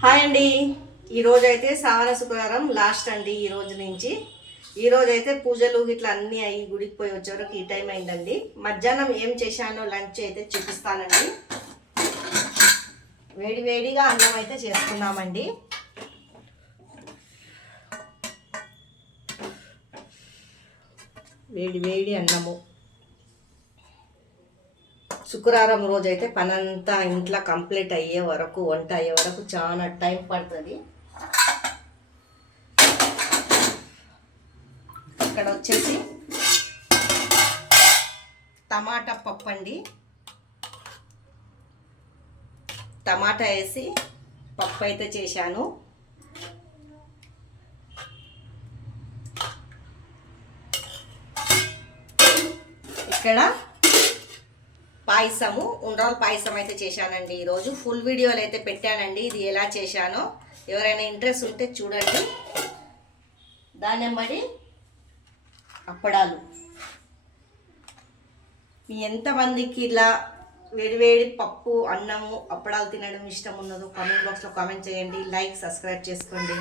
Hi అండి. ఈరోజైతే శ్రావణ శుక్రవారం లాస్ట్ అండి. ఈరోజైతే పూజలు ఇట్లా అన్నీ అయ్యి గుడికి పోయి వచ్చే వరకు ఈ టైం అయిందండి. మధ్యాహ్నం ఏం చేశానో లంచ్ అయితే చూపిస్తానండి. వేడి వేడిగా అన్నం అయితే చేసుకున్నామండి. వేడి వేడి అన్నము. శుక్రవారం రోజైతే పనంతా ఇంట్లో కంప్లీట్ అయ్యే వరకు, వంట అయ్యే వరకు చాలా టైం పడుతుంది. ఇక్కడ వచ్చేసి టమాటా పప్పు అండి. టమాటా వేసి పప్పు అయితే చేశాను. ఇక్కడ పాయసము, ఉండ్రాల పాయసం అయితే చేశానండి. ఈరోజు ఫుల్ వీడియోలు అయితే పెట్టానండి. ఇది ఎలా చేశానో ఎవరైనా ఇంట్రెస్ట్ ఉంటే చూడండి. దానిమ్మడి అప్పడాలు. మీ ఎంతమందికి ఇలా వేడివేడి పప్పు, అన్నము, అప్పడాలు తినడం ఇష్టం ఉన్నదో కామెంట్ బాక్స్లో కామెంట్ చేయండి. లైక్, సబ్స్క్రైబ్ చేసుకోండి.